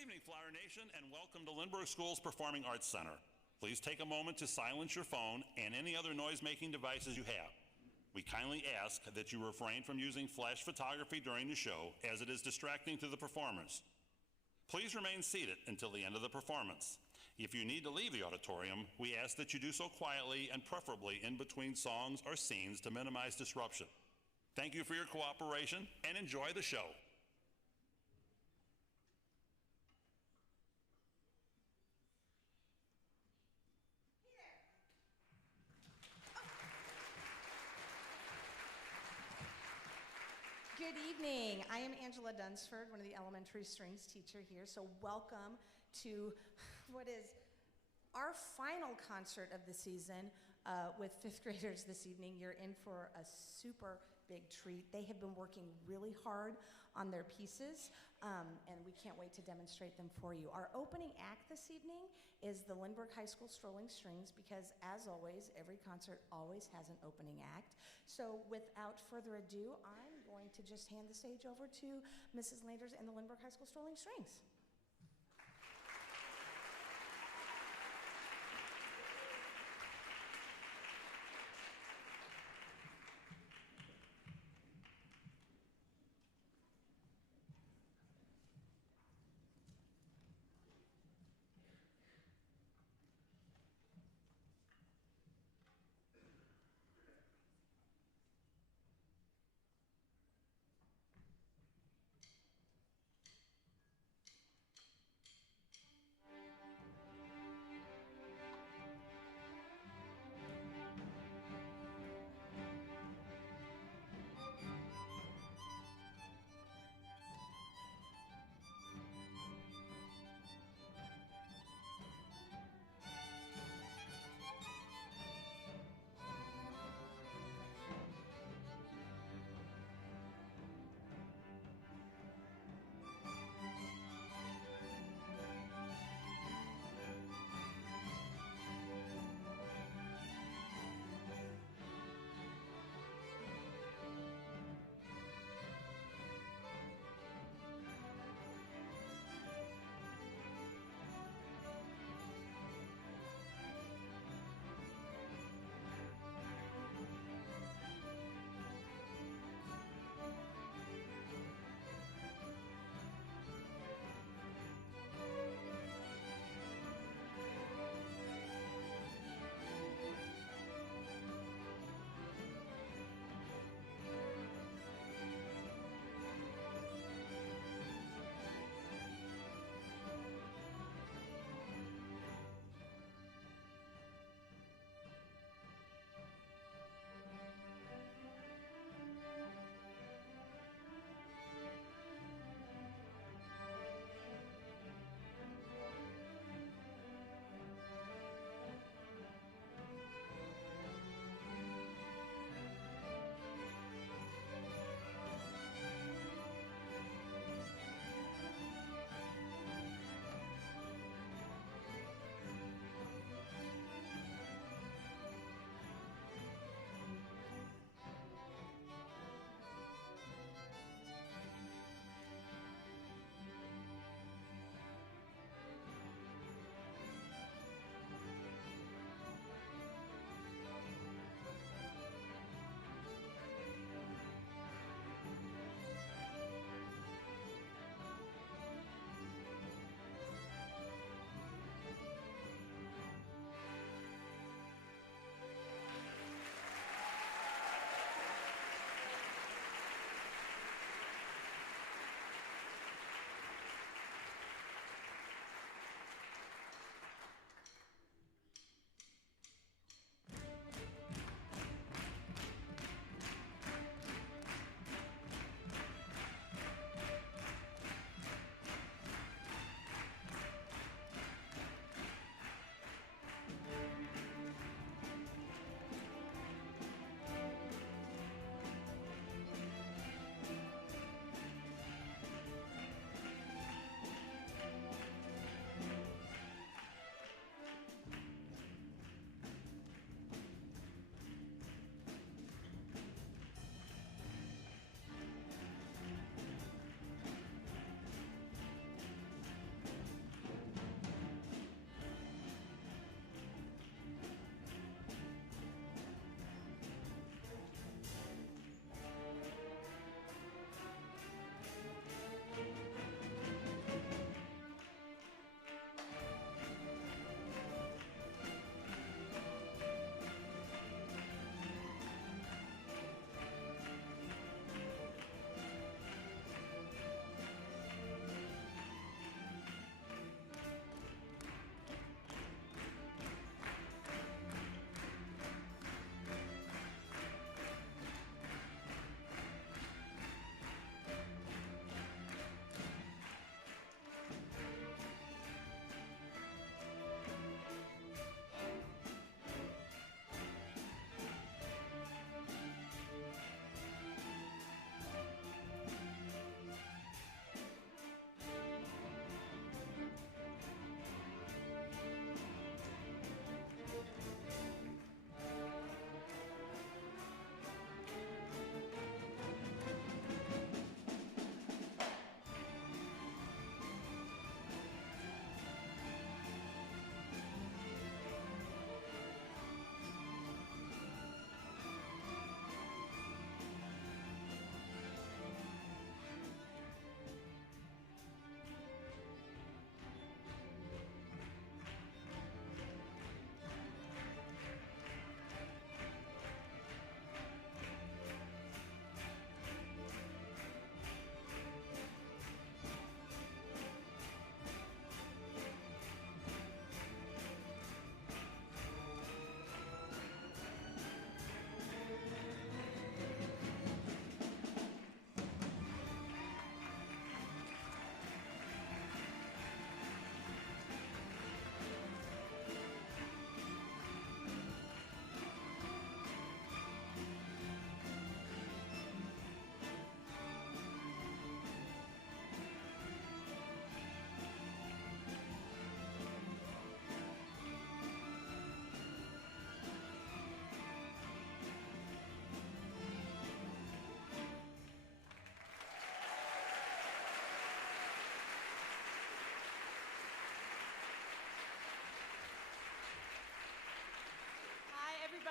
evening, Flower Nation, and welcome to Lindbergh School's Performing Arts Center. Please take a moment to silence your phone and any other noise-making devices you have. We kindly ask that you refrain from using flash photography during the show, as it is distracting to the performers. Please remain seated until the end of the performance. If you need to leave the auditorium, we ask that you do so quietly and preferably in between songs or scenes to minimize disruption. Thank you for your cooperation and enjoy the show. Good evening. I am Angela Dunsford, one of the elementary strings teacher here. So welcome to what is our final concert of the season with fifth graders this evening. You're in for a super big treat. They have been working really hard on their pieces, and we can't wait to demonstrate them for you. Our opening act this evening is the Lindbergh High School Strolling Strings, because as always, every concert always has an opening act. So without further ado, I'm going to just hand the stage over to Mrs. Landers and the Lindbergh High School Strolling Strings.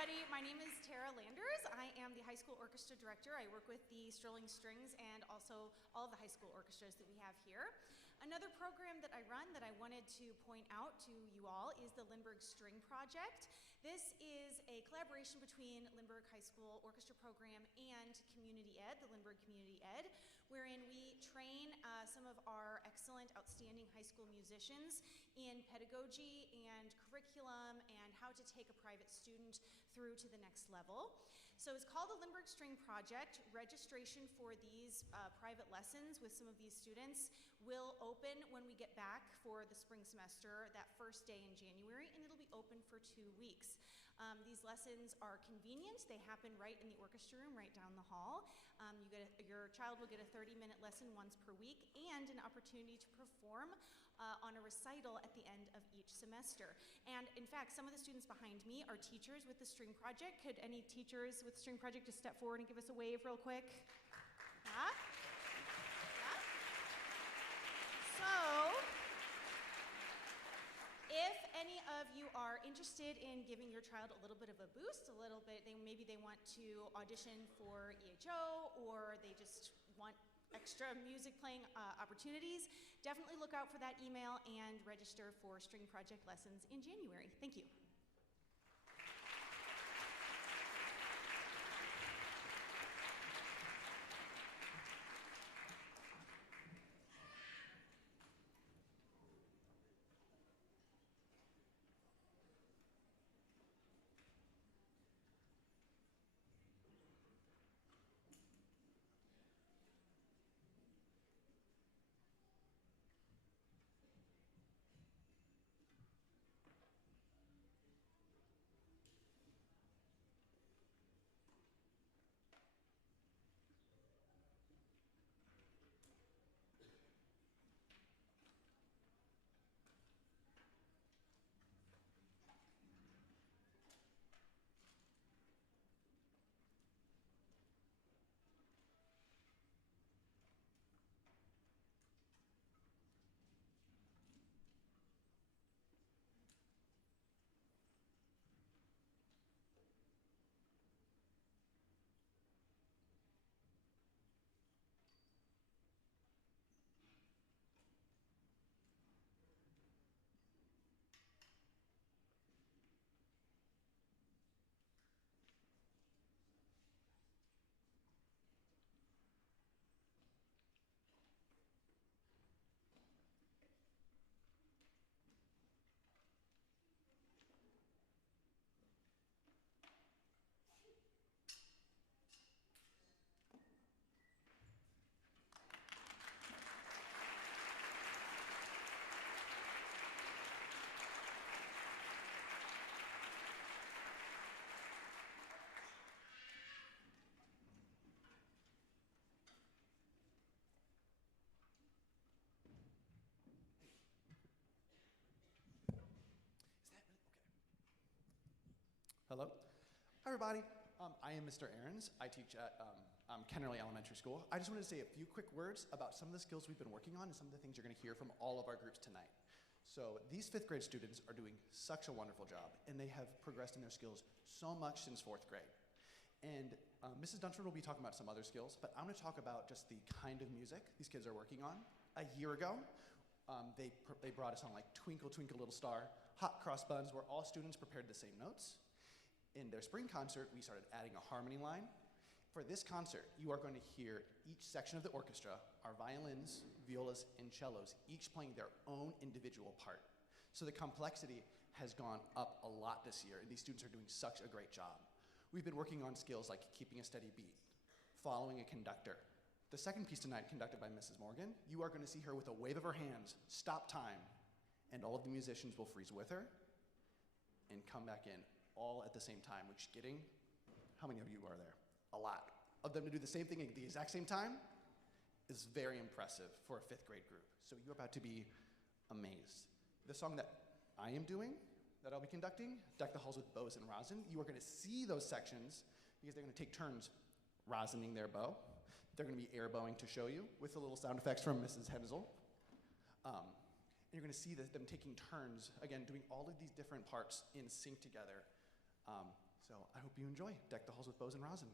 everybody. My name is Tara Landers. I am the high school orchestra director. I work with the Strolling Strings and also all of the high school orchestras that we have here. Another program that I run that I wanted to point out to you all is the Lindbergh String Project. This is a collaboration between Lindbergh High School Orchestra Program and Community Ed, the Lindbergh Community Ed, wherein we train some of our excellent, outstanding high school musicians in pedagogy and curriculum and how to take a private student through to the next level. So it's called the Lindbergh String Project. Registration for these private lessons with some of these students will open when we get back for the spring semester that first day in January, and it'll be open for 2 weeks. These lessons are convenient. They happen right in the orchestra room, right down the hall. Your child will get a 30-minute lesson once per week and an opportunity to perform on a recital at the end of each semester. And in fact, some of the students behind me are teachers with the String Project. Could any teachers with the String Project just step forward and give us a wave real quick? Yeah? Yeah? So, if any of you are interested in giving your child a little bit of a boost, maybe they want to audition for EHO, or they just want extra music playing opportunities, definitely look out for that email and register for String Project lessons in January. Thank you. Hello. Hi, everybody. I am Mr. Ahrens. I teach at Kennerly Elementary School. I just wanted to say a few quick words about some of the skills we've been working on and some of the things you're going to hear from all of our groups tonight. So these 5th grade students are doing such a wonderful job, and they have progressed in their skills so much since 4th grade. And Mrs. Dunsford will be talking about some other skills, but I'm going to talk about just the kind of music these kids are working on. A year ago, they brought us on like Twinkle, Twinkle, Little Star, Hot Cross Buns, where all students prepared the same notes. In their spring concert, we started adding a harmony line. For this concert, you are going to hear each section of the orchestra, our violins, violas, and cellos, each playing their own individual part. So the complexity has gone up a lot this year, and these students are doing such a great job. We've been working on skills like keeping a steady beat, following a conductor. The second piece tonight, conducted by Mrs. Morgan, you are going to see her with a wave of her hands, stop time, and all of the musicians will freeze with her and come back in, all at the same time, which getting, how many of you are there? A lot. Of them to do the same thing at the exact same time is very impressive for a 5th grade group. So you're about to be amazed. The song that I am doing, that I'll be conducting, Deck the Halls with Bows and Rosin, you are going to see those sections because they're going to take turns rosining their bow. They're going to be air bowing to show you with the little sound effects from Mrs. Hensel. And you're going to see them taking turns, again, doing all of these different parts in sync together. So I hope you enjoy. Deck the halls with bows and rosin.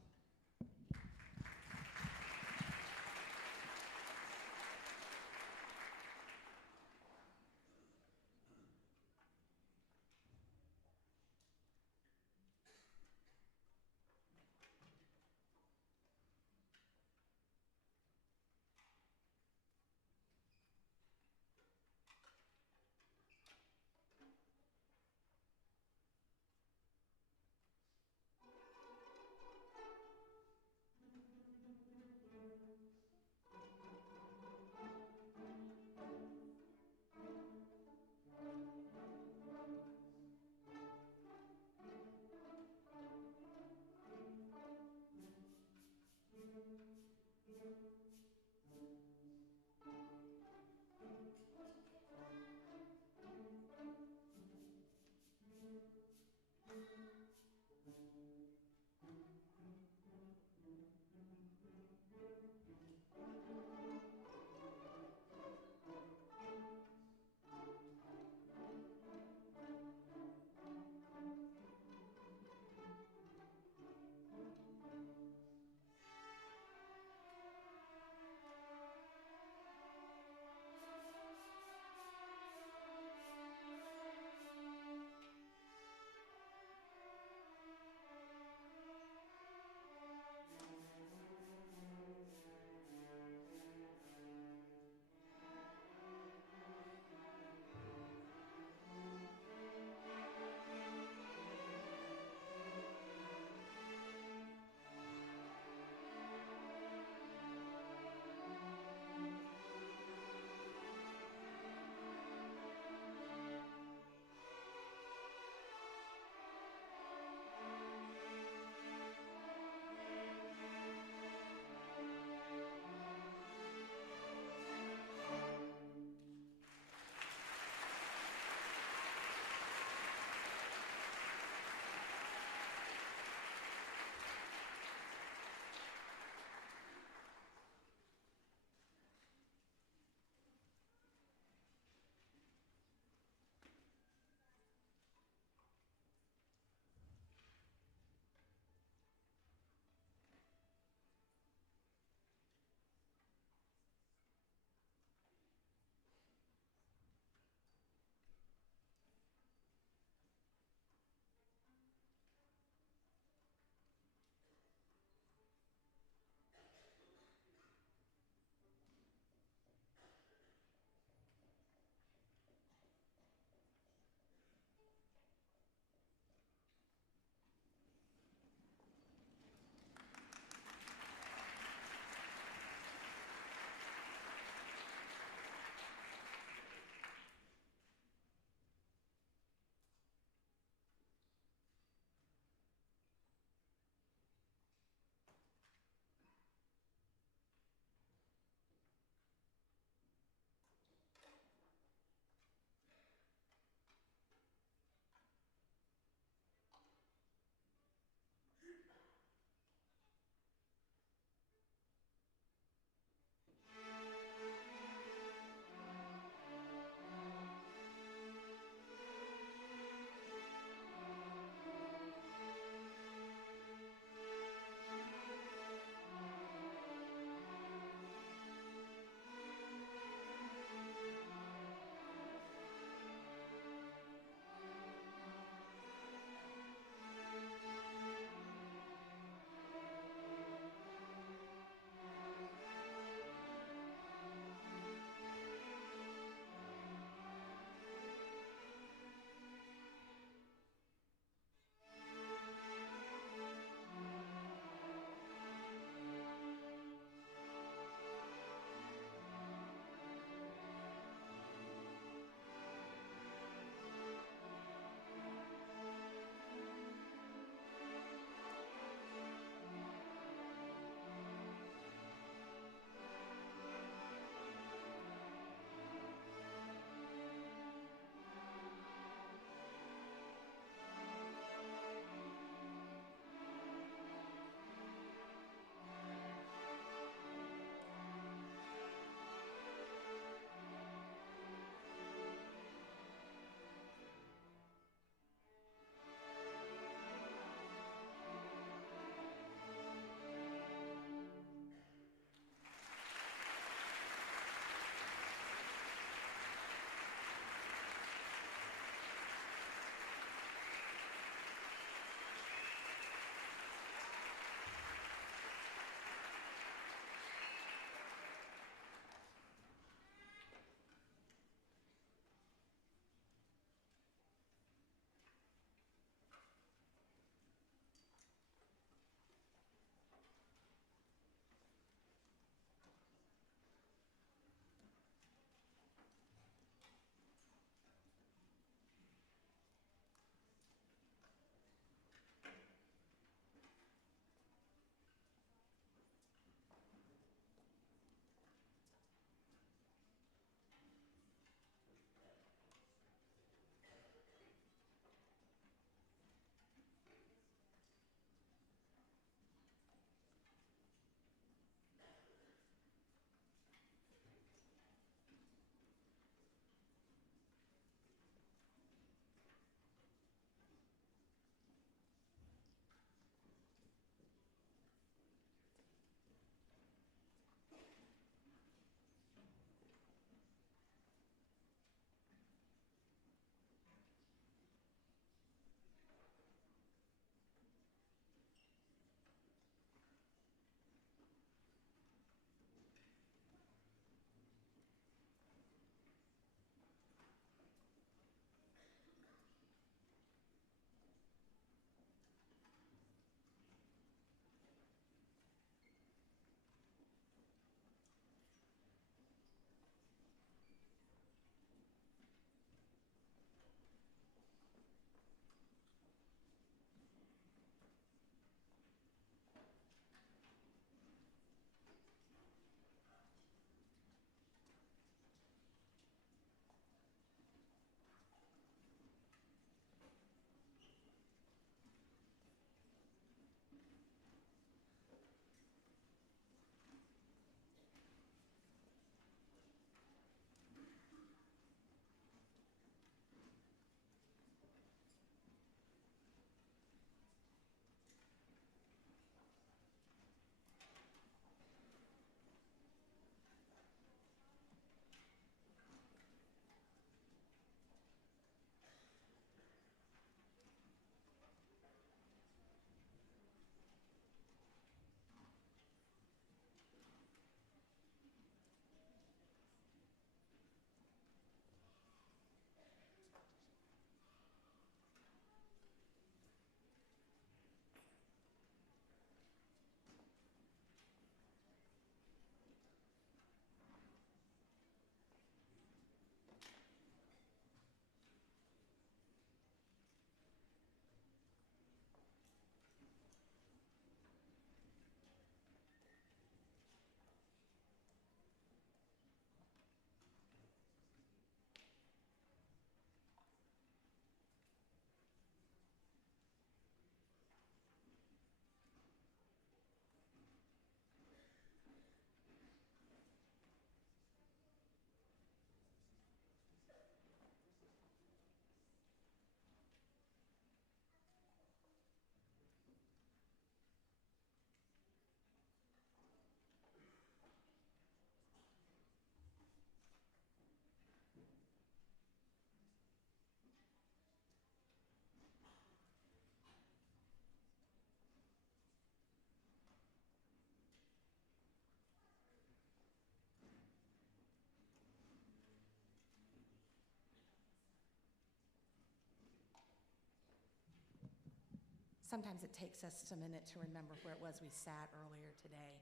Sometimes it takes us a minute to remember where it was we sat earlier today.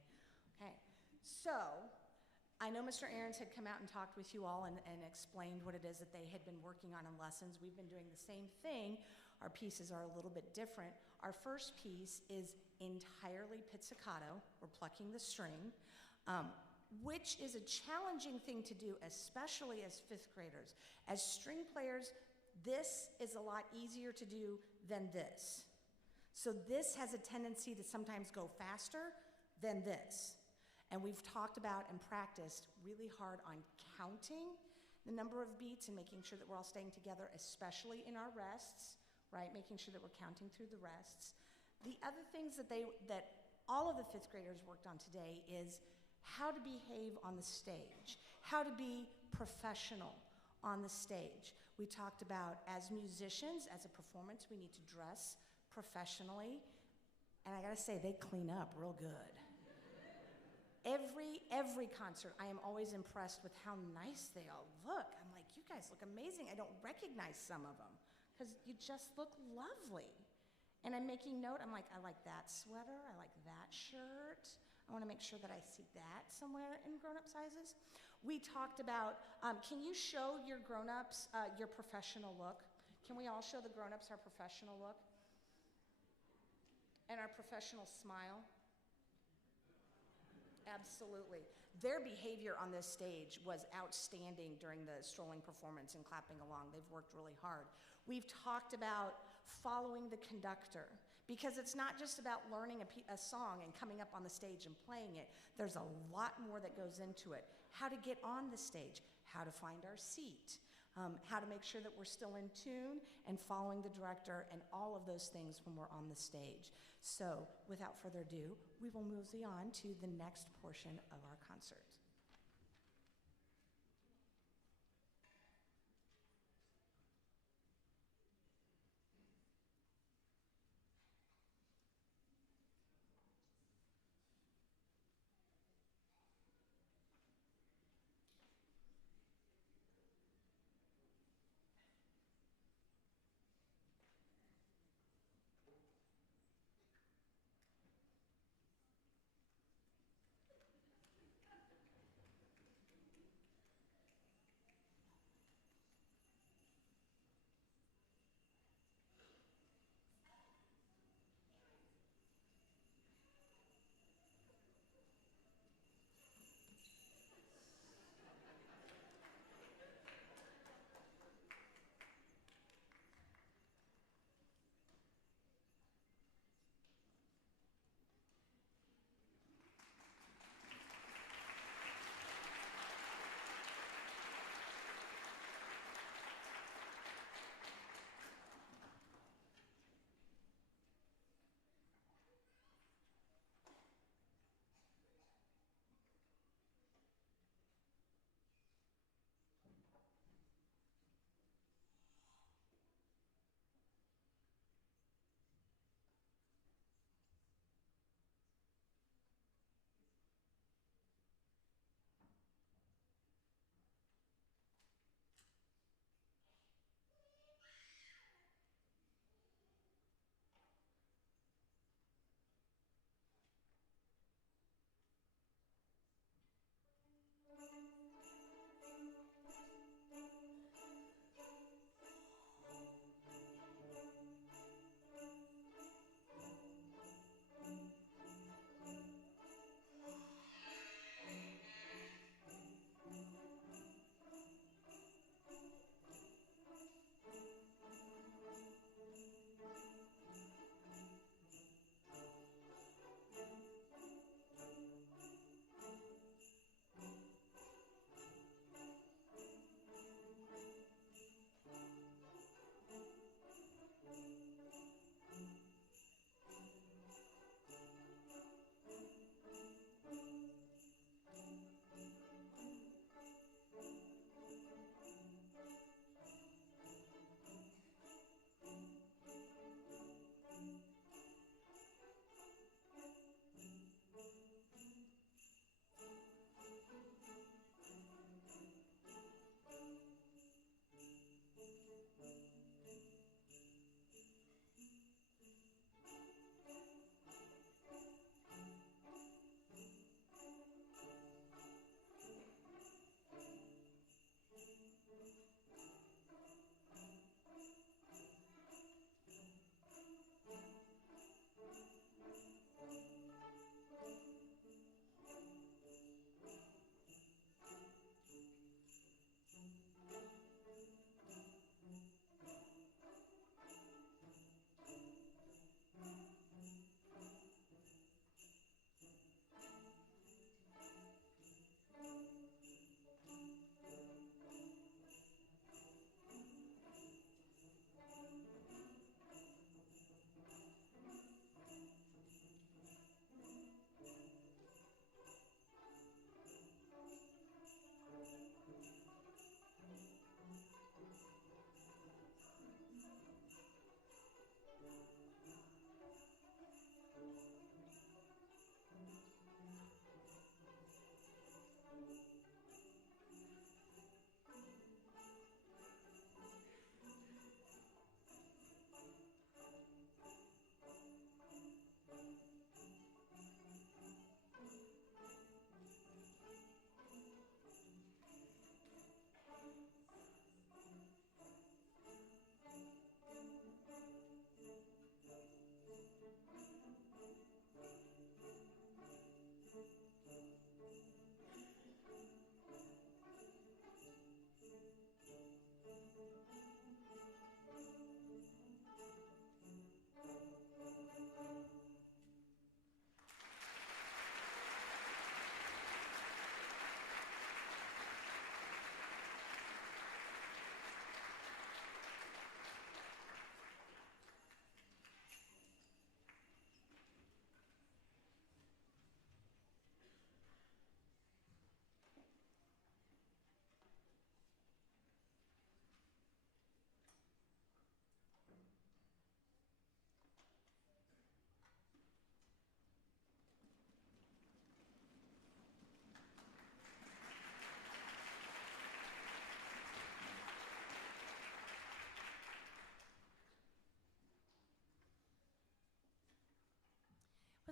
Okay, so I know Mr. Ahrens had come out and talked with you all and explained what it is that they had been working on in lessons. We've been doing the same thing. Our pieces are a little bit different. Our first piece is entirely pizzicato. We're plucking the string, which is a challenging thing to do, especially as fifth graders. As string players, this is a lot easier to do than this. So this has a tendency to sometimes go faster than this. And we've talked about and practiced really hard on counting the number of beats and making sure that we're all staying together, especially in our rests, right? Making sure that we're counting through the rests. The other things that all of the fifth graders worked on today is how to behave on the stage, how to be professional on the stage. We talked about as musicians, as a performance, we need to dress professionally. And I gotta say, they clean up real good. Every concert, I am always impressed with how nice they all look. I'm like, you guys look amazing. I don't recognize some of them because you just look lovely. And I'm making note, I'm like, I like that sweater, I like that shirt. I wanna make sure that I see that somewhere in grown-up sizes. We talked about, can you show your grown-ups your professional look? Can we all show the grown-ups our professional look? And our professional smile? Absolutely. Their behavior on this stage was outstanding during the strolling performance and clapping along. They've worked really hard. We've talked about following the conductor because it's not just about learning a song and coming up on the stage and playing it. There's a lot more that goes into it. How to get on the stage, how to find our seat, how to make sure that we're still in tune and following the director and all of those things when we're on the stage. So without further ado, we will move on to the next portion of our concert.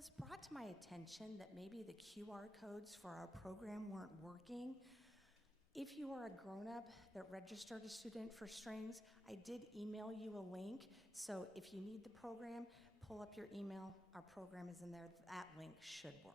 was brought to my attention that maybe the QR codes for our program weren't working. If you are a grown-up that registered a student for strings, I did email you a link, so if you need the program, pull up your email. Our program is in there. That link should work.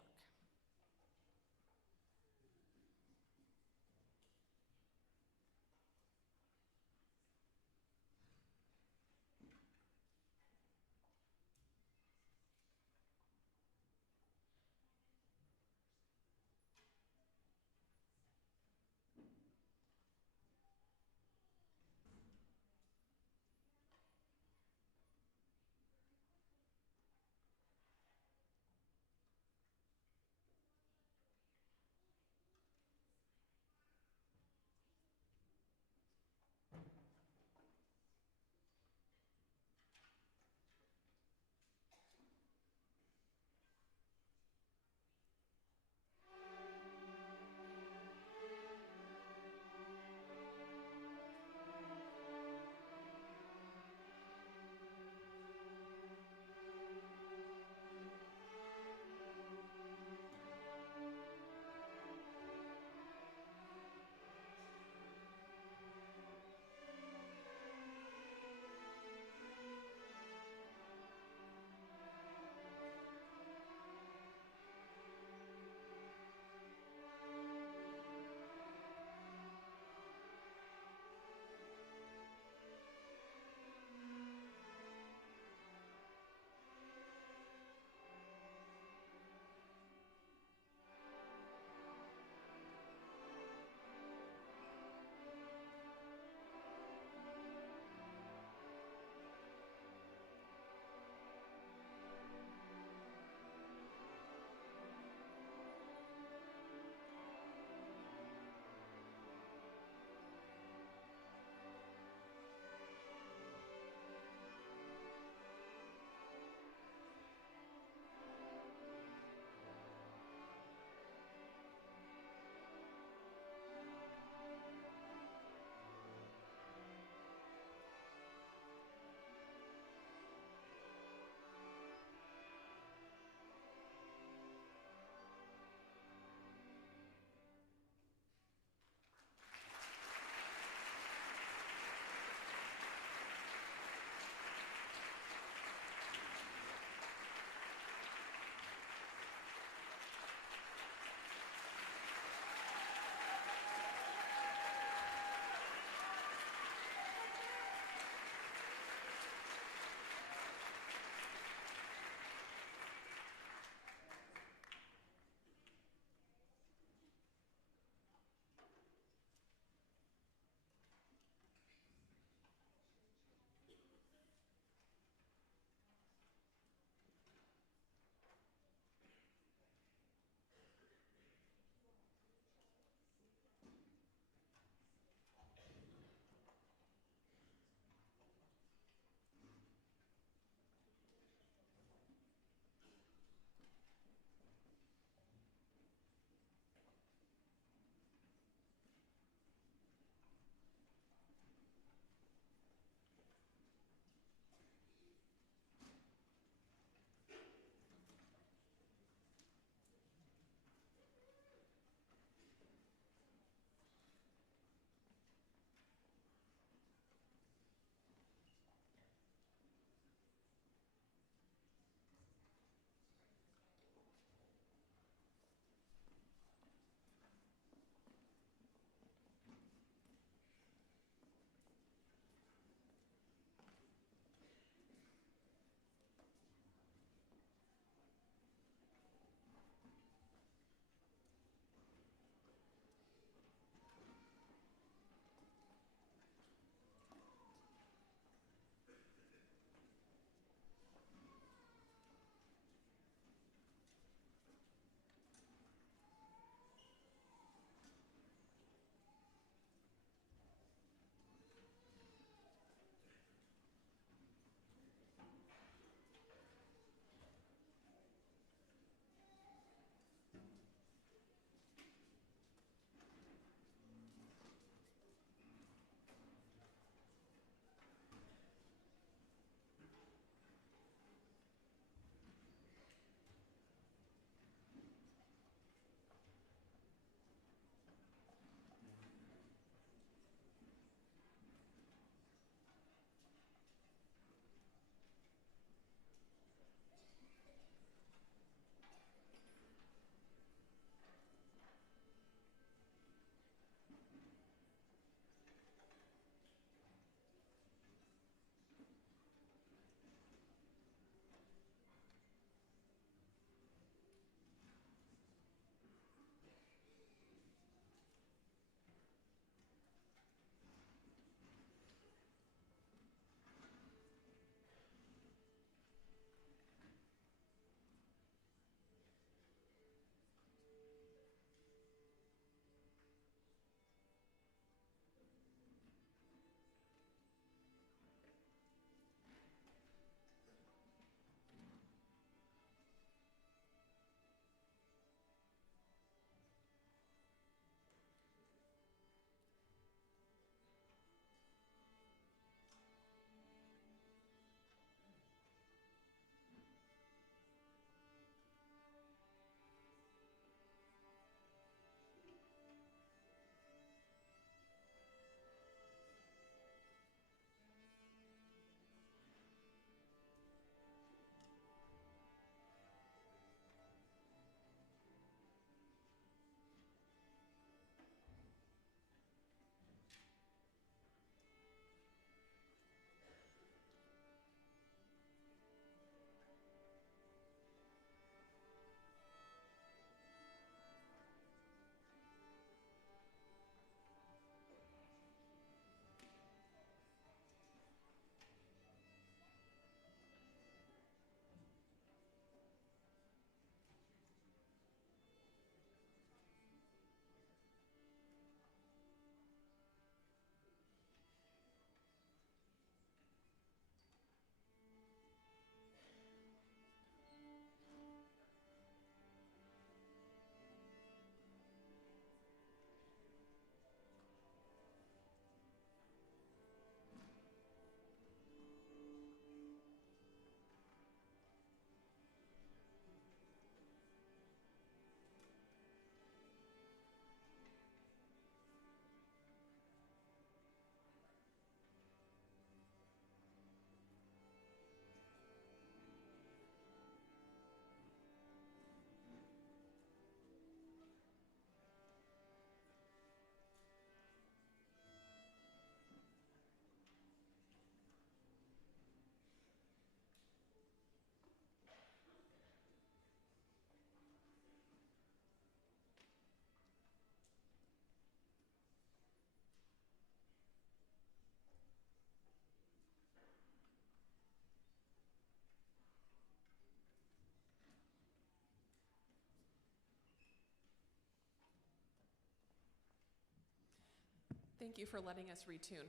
Thank you for letting us retune.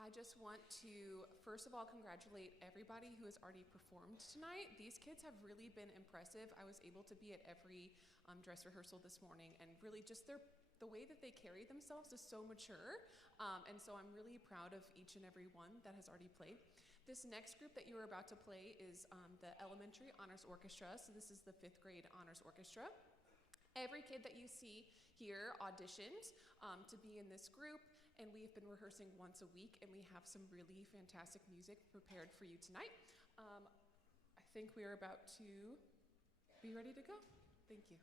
I just want to, first of all, congratulate everybody who has already performed tonight. These kids have really been impressive. I was able to be at every dress rehearsal this morning, and really just the way that they carry themselves is so mature. And so I'm really proud of each and every one that has already played. This next group that you are about to play is the Elementary Honors Orchestra. So this is the 5th grade Honors Orchestra. Every kid that you see here auditioned to be in this group, and we've been rehearsing once a week, and we have some really fantastic music prepared for you tonight. I think we are about to be ready to go. Thank you.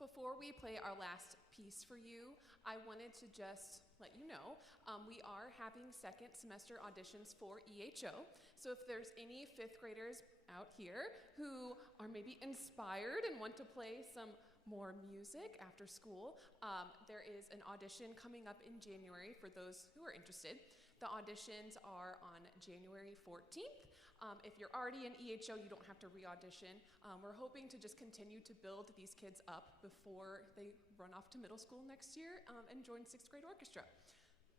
Before we play our last piece for you, I wanted to just let you know we are having second semester auditions for EHO. So if there's any fifth graders out here who are maybe inspired and want to play some more music after school, there is an audition coming up in January for those who are interested. The auditions are on January 14th. If you're already in EHO, you don't have to re-audition. We're hoping to just continue to build these kids up before they run off to middle school next year and join 6th grade orchestra.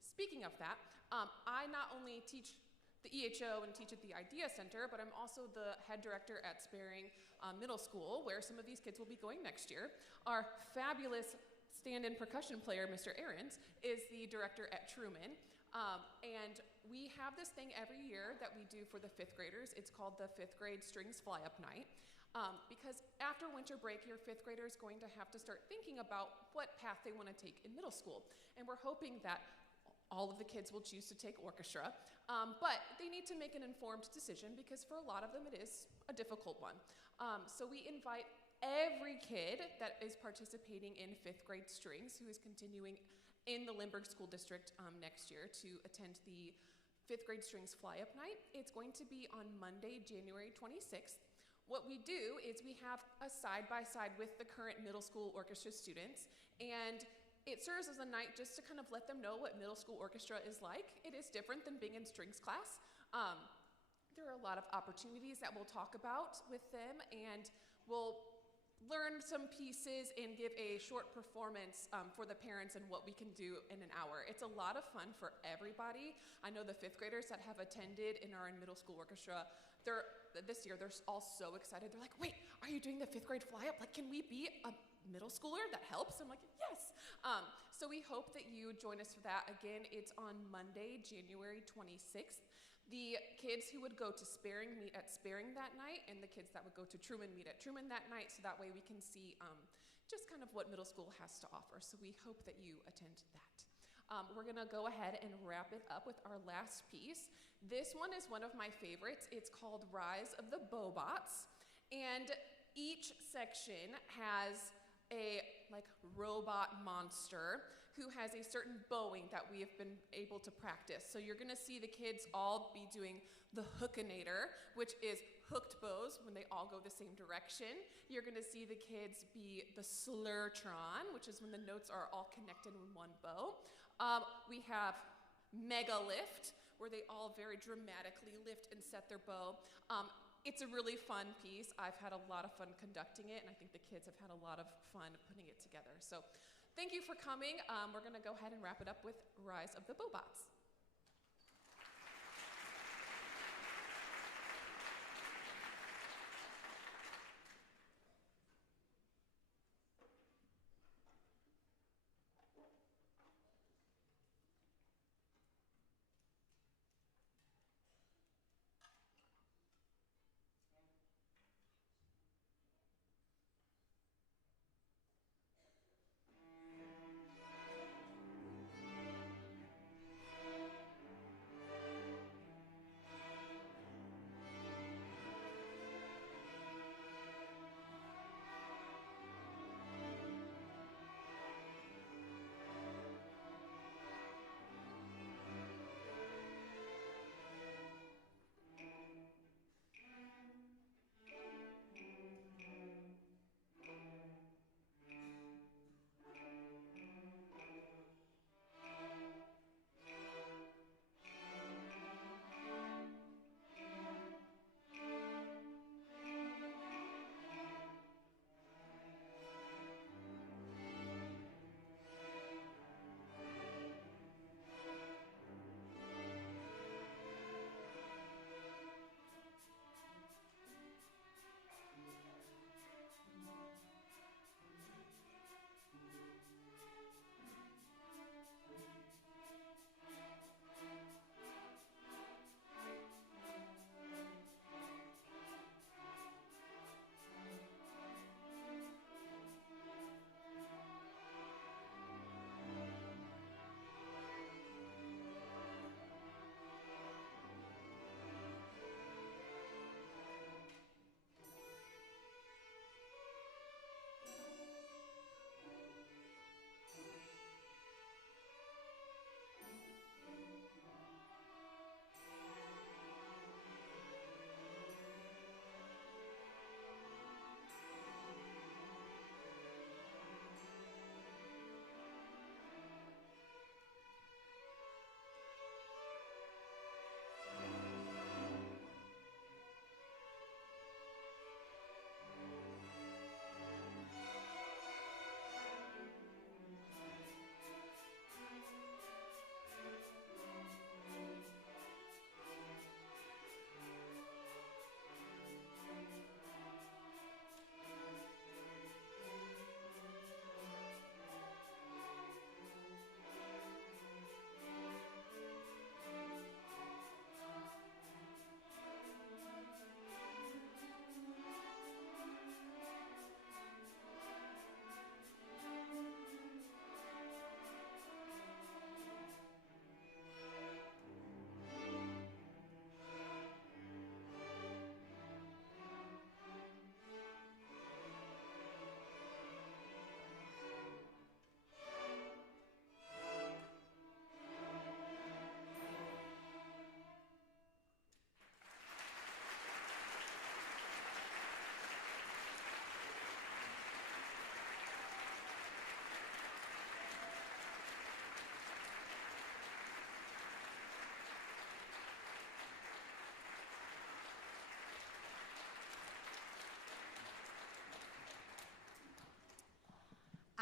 Speaking of that, I not only teach the EHO and teach at the Idea Center, but I'm also the head director at Sparring Middle School, where some of these kids will be going next year. Our fabulous stand-in percussion player, Mr. Ahrens, is the director at Truman. And we have this thing every year that we do for the fifth graders. It's called the Fifth Grade Strings Fly-Up Night. Because after winter break, your fifth grader is going to have to start thinking about what path they want to take in middle school. And we're hoping that all of the kids will choose to take orchestra, but they need to make an informed decision because for a lot of them it is a difficult one. So we invite every kid that is participating in fifth grade strings who is continuing in the Lindbergh School District next year to attend the fifth grade strings fly-up night. It's going to be on Monday, January 26th. What we do is we have a side-by-side with the current middle school orchestra students, and it serves as a night just to kind of let them know what middle school orchestra is like. It is different than being in strings class. There are a lot of opportunities that we'll talk about with them, and we'll learn some pieces and give a short performance for the parents and what we can do in an hour. It's a lot of fun for everybody. I know the fifth graders that have attended and are in middle school orchestra, this year they're all so excited. They're like, wait, are you doing the fifth grade fly-up? Like, can we be a middle schooler? That helps. I'm like, yes. So we hope that you join us for that. Again, it's on Monday, January 26th. The kids who would go to Sparring meet at Sparring that night, and the kids that would go to Truman meet at Truman that night, so that way we can see just kind of what middle school has to offer. So we hope that you attend that. We're gonna go ahead and wrap it up with our last piece. This one is one of my favorites. It's called Rise of the Bobots, and each section has a robot monster who has a certain bowing that we have been able to practice. So you're gonna see the kids all be doing the hookinator, which is hooked bows when they all go the same direction. You're gonna see the kids be the slurtron, which is when the notes are all connected in one bow. We have mega lift, where they all very dramatically lift and set their bow. It's a really fun piece. I've had a lot of fun conducting it, and I think the kids have had a lot of fun putting it together. So thank you for coming. We're gonna go ahead and wrap it up with Rise of the Bobots.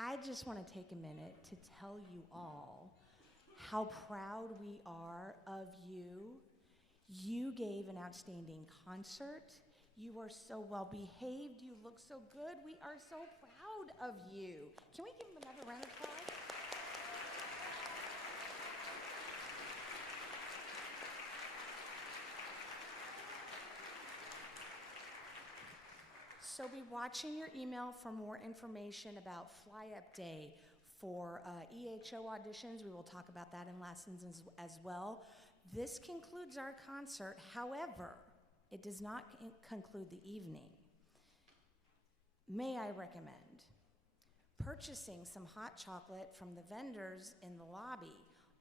I just want to take a minute to tell you all how proud we are of you. You gave an outstanding concert. You are so well behaved. You look so good. We are so proud of you. Can we give them another round of applause? So be watching your email for more information about Fly Up Day. For EHO auditions, we will talk about that in lessons as well. This concludes our concert. However, it does not conclude the evening. May I recommend purchasing some hot chocolate from the vendors in the lobby.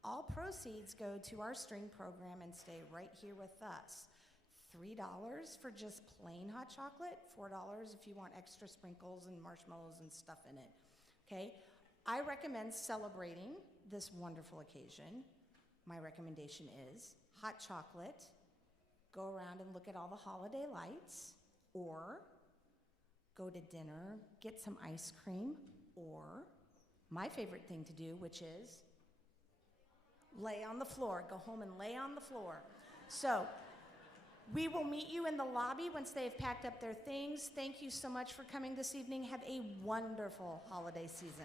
All proceeds go to our string program and stay right here with us. $3 for just plain hot chocolate, $4 if you want extra sprinkles and marshmallows and stuff in it, okay? I recommend celebrating this wonderful occasion. My recommendation is hot chocolate, go around and look at all the holiday lights, or go to dinner, get some ice cream, or my favorite thing to do, which is lay on the floor. Go home and lay on the floor. So, we will meet you in the lobby once they've packed up their things. Thank you so much for coming this evening. Have a wonderful holiday season.